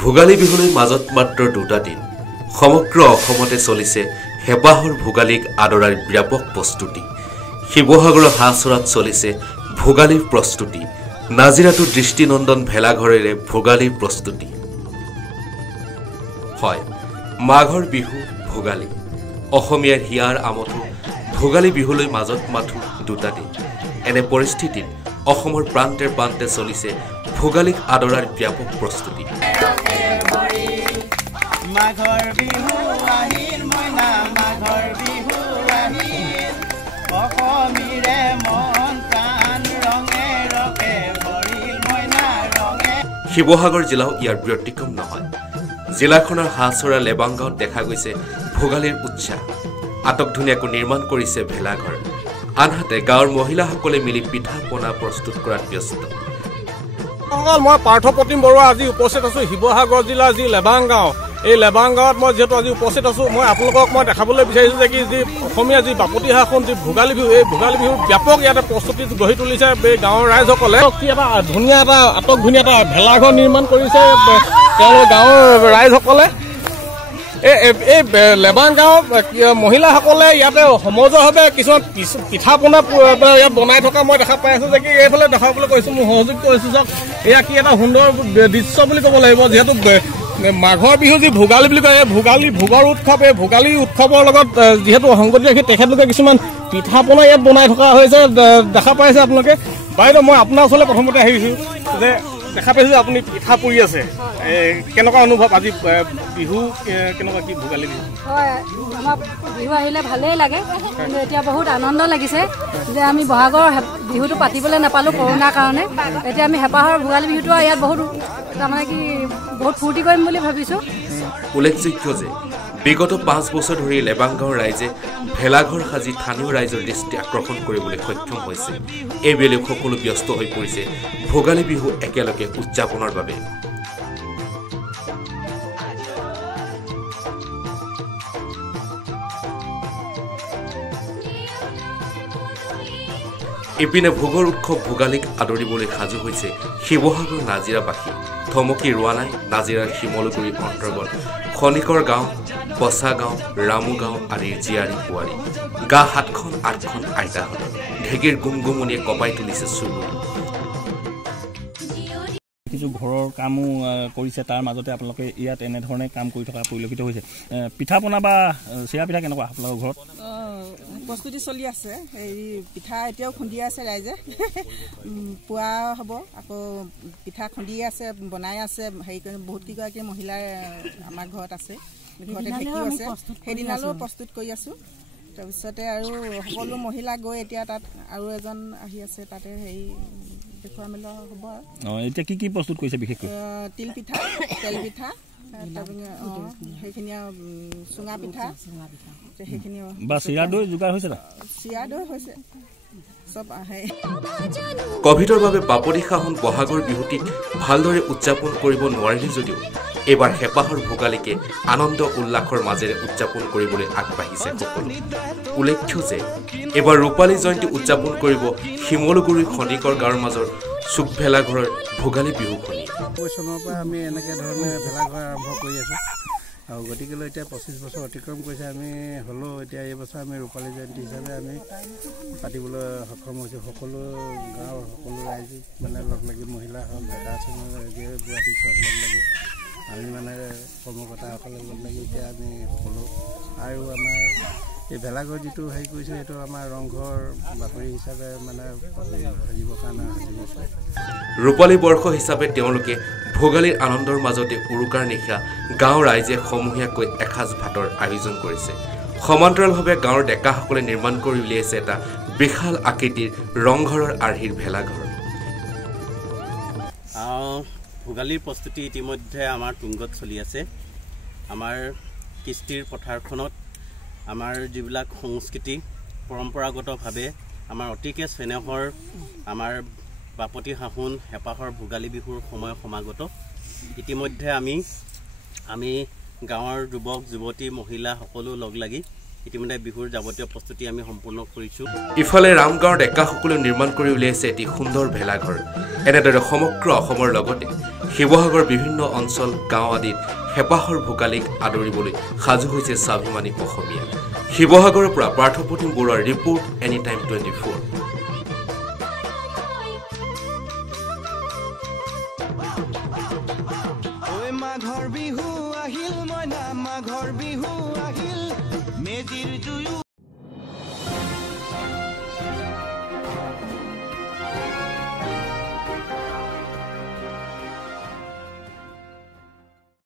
ভোগালী বিহুলৈ মাজত মাত্ৰ দুটা দিন সমগ্ৰ অসমতে চলিছে হেপাহৰ ভোগালীক আদৰাৰ ব্যাপক প্ৰস্তুতি শিৱসাগৰৰ হাছৰাত চলিছে ভোগালীৰ প্ৰস্তুতি নাজিৰাটো দৃষ্টিনন্দন ভেলাঘৰেৰে ভোগালীৰ প্ৰস্তুতি হয় মাঘৰ বিহু ভোগালী অসমীয়াৰ হিয়াৰ আমঠু ভোগালী বিহুলৈ মাজত মাথো দুটা দিন এনে পৰিস্থিতিত অসমৰ প্ৰান্তে প্ৰান্তে চলিছে ভোগালীক আদৰাৰ ব্যাপক প্ৰস্তুতি মাঘৰ বিহু আহিল মইনা মাঘৰ বিহু আহিল অসমীৰে মন প্ৰাণ ৰঙে ৰঙে ভৰিল মইনা ৰঙে শিৱসাগৰ জিলাও ইয়াৰ ব্যতিক্ৰম নহয় জিলাখনৰ হাছৰা লেবাংগাঁৱত দেখা গৈছে ভোগালীৰ উৎসাহ আটকধুনীয়াকৈ নিৰ্মাণ কৰিছে ভেলাঘৰ আনহাতে গাঁৱৰ মহিলাসকলে মিলি পিঠা পনা প্ৰস্তুত কৰাত ব্যস্ত মই পাৰ্থপ্ৰতিম বৰুৱা আজি উপস্থিত আছো শিৱসাগৰ জিলাৰ যি লেবাংগাঁও এই লেবাংগাঁৱত মই যেহেতু আজি উপস্থিত আছো মই আপোনালোকক মই দেখাবলৈ বিচাৰিছো যে কি যি অসমীয়া যি বাপতি সাহোন যি ভোগালী বিহু এই ভোগালী বিহুৰ ব্যাপক ইয়াতে প্ৰস্তুতি গঢ়ি তুলিছে এই গাঁৱৰ ৰাইজসকলে এটা ধুনীয়া এটা আটকধুনীয়া এটা ভেলাঘৰ নিৰ্মাণ কৰিছে তেওঁলোকৰ গাঁৱৰ ৰাইজসকলে এই লেবাংগাঁও মহিলাসকলে ইয়াতে সমজুৱাভাৱে কিছুমান পিঠা পনা ইয়াত বনাই থকা মই দেখা পাই আছো যে কি এইফালে দেখাবলৈ কৈছো মই সহযোগ কৰিছো যে এয়া কি এটা সুন্দৰ দৃশ্য বুলি ক'ব লাগিব যিহেতু মাঘৰ বিহু যি ভোগালী বুলি কয় এই ভোগৰ উৎসৱ এই ভোগালী উৎসৱৰ লগত যিহেতু সংগতি ৰাখি তেখেতলোকে কিছুমান পিঠা পনা ইয়াত বনাই থকা হৈছে দেখা পাইছে আপোনালোকে বাইদেউ মই আপোনাৰ ওচৰলৈ প্ৰথমতে আহিছো যে দেখা পাইছো যে আপুনি পিঠা পুৰি আছে কেনেকুৱা অনুভৱ আজি বিহু কেনেকুৱা কি ভোগালী বিহু হয় আমাৰ বিহু আহিলে ভালেই লাগে কিন্তু এতিয়া বহুত আনন্দ লাগিছে যে আমি বহাগৰ বিহুটো পাতিবলৈ নাপালোঁ কৰোণাৰ কাৰণে এতিয়া আমি হেপাহৰ ভোগালী বিহুটো ইয়াত বহুত তাৰমানে কি বহুত ফূৰ্তি কৰিম বুলি ভাবিছোঁ উল্লেখযোগ্য যে বিগত 5 বছৰ ধৰি লেবাংগাঁৱৰ ৰাইজে ভেলাঘৰ সাজি স্থানীয় ৰাইজৰ দৃষ্টি আকৰ্ষণ কৰিবলৈ সক্ষম হৈছে এইবেলি সকলো ব্যস্ত হৈ পৰিছে ভোগালী বিহু একেলগে উদযাপনৰ বাবে ইপিনে ভোগৰ উৎসৱ ভোগালীক আদৰিবলৈ সাজু হৈছে শিৱসাগৰ নাজিৰাবাসী থমকি ৰোৱা নাই নাজিৰাৰ শিমলুগুৰি অন্তৰ্গত খনিকৰ গাঁও পচা গাঁও ৰামু গাঁও আদিৰ জীয়াৰী বোৱাৰী গা 7খন 8খন আইতাহঁত ঢেঁকীৰ গুমগুমনিয়ে কপাই তুলিছে চুবুৰী কিছু ঘৰৰ কামো কৰিছে তাৰ মাজতে আপোনালোকে ইয়াত এনেধৰণে কাম কৰি থকা পৰিলক্ষিত হৈছে পিঠা পনা বা চিৰা পিঠা কেনেকুৱা আপোনালোকৰ ঘৰত প্ৰস্তুতি চলি আছে এই পিঠা এতিয়াও খুন্দি আছে ৰাইজে পুৱা হ'ব আকৌ পিঠা খুন্দি আছে বনাই আছে হেৰি বহুত কেইগৰাকী মহিলাই আমাৰ ঘৰত আছে ঘৰতে ঢেঁকীও আছে সেইদিনালৈও প্ৰস্তুত কৰি আছোঁ তাৰপিছতে আৰু সকলো মহিলা গৈ এতিয়া তাত আৰু এজন আহি আছে তাতে হেৰি দেখুওৱা মেলা হ'ব এতিয়া কি প্ৰস্তুত কৰিছে বিশেষকৈ তিল পিঠা তেল পিঠা সেইখিনি চুঙা পিঠা সেইখিনি বা চিৰা দৈ যোগাৰ হৈছে চিৰা দৈ হৈছে চব আহে কভিডৰ বাবে বাপতি সাহোন বহাগৰ বিহুটিক ভালদৰে উদযাপন কৰিব নোৱাৰিলে যদিও এইবাৰ হেপাহৰ ভোগালীকে আনন্দ উল্লাসৰ মাজেৰে উদযাপন কৰিবলৈ আগবাঢ়িছে সকলো উল্লেখ্য যে এইবাৰ ৰূপালী জয়ন্তী উদযাপন কৰিব শিমলুগুৰি খনিকৰ গাঁৱৰ মাজৰ চুক ভেলাঘৰৰ ভোগালী বিহুখনি চনৰ পৰা আমি এনেকৈ ধৰণে ভেলাঘৰ আৰম্ভ কৰি আছোঁ আৰু গতিকেলৈ এতিয়া 25 বছৰ অতিক্ৰম কৰিছে আমি হ'লেও এতিয়া এই বছৰ আমি ৰূপালী জয়ন্তী হিচাপে আমি পাতিবলৈ সক্ষম হৈছোঁ সকলো গাঁৱৰ সকলো ৰাইজ মানে লগ লাগি মহিলা হওক ডেকা বুঢ়াটি চব লগ লাগি আমি মানে কৰ্মকৰ্তাসকলে লগ লাগি এতিয়া আমি সকলো আৰু আমাৰ এই ভেলাঘৰ যিটো হেৰি কৰিছোঁ সেইটো আমাৰ ৰংঘৰ বাকৰি হিচাপে মানে সাজিবৰ কাৰণে সাজি গৈছোঁ ৰূপালী বৰ্ষ হিচাপে তেওঁলোকে ভোগালীৰ আনন্দৰ মাজতে উৰুকাৰ নিশা গাঁৱৰ ৰাইজে সমূহীয়াকৈ এসাঁজ ভাতৰ আয়োজন কৰিছে সমান্তৰালভাৱে গাঁৱৰ ডেকাসকলে নিৰ্মাণ কৰি উলিয়াইছে এটা বিশাল আকৃতিৰ ৰংঘৰৰ আৰ্হিৰ ভেলাঘৰ ভোগালীৰ প্ৰস্তুতি ইতিমধ্যে আমাৰ তুংগত চলি আছে আমাৰ কৃষ্টিৰ পথাৰখনত আমাৰ যিবিলাক সংস্কৃতি পৰম্পৰাগতভাৱে আমাৰ অতিকে চেনেহৰ আমাৰ বাপতি সাহোন হেপাহৰ ভোগালী বিহুৰ সময় সমাগত ইতিমধ্যে আমি গাঁৱৰ যুৱক যুৱতী মহিলা সকলো লগ লাগি ইতিমধ্যে বিহুৰ যাৱতীয় প্ৰস্তুতি আমি সম্পূৰ্ণ কৰিছোঁ ইফালে ৰামগাঁৱৰ ডেকাসকলে নিৰ্মাণ কৰি উলিয়াইছে এটি সুন্দৰ ভেলাঘৰ এনেদৰে সমগ্ৰ অসমৰ লগতে শিৱসাগৰৰ বিভিন্ন অঞ্চল গাঁও আদিত হেঁপাহৰ ভোগালীক আদৰিবলৈ সাজু হৈছে স্বাভিমানী অসমীয়া। শিৱসাগৰৰ পৰা পাৰ্থপ্ৰতিম বৰুৱাৰ ৰিপৰ্ট এনিটাইম 24। মাঘৰ বিহু আহিল মইনা মাঘৰ বিহু আহিল মেজিৰ জুয়ো